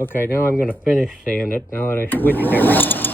Okay, now I'm going to finish sand it now that I switched everything.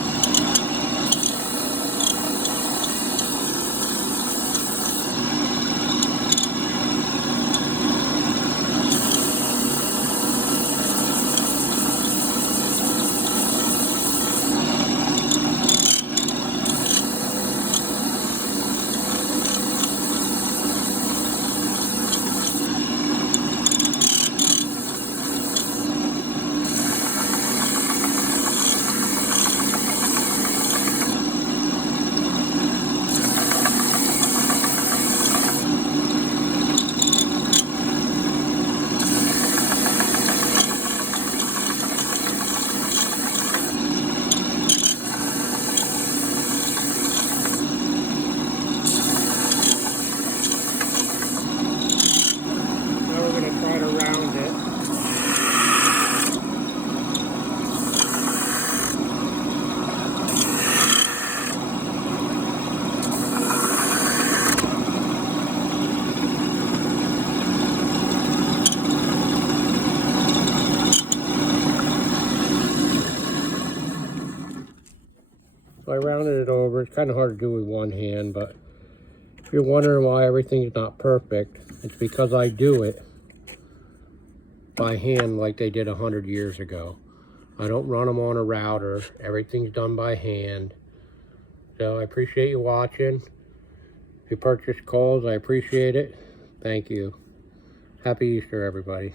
So I rounded it over. It's kind of hard to do with one hand, but if you're wondering why everything's not perfect, it's because I do it by hand like they did 100 years ago. I don't run them on a router. Everything's done by hand. So I appreciate you watching. If you purchase coals, I appreciate it. Thank you. Happy Easter, everybody.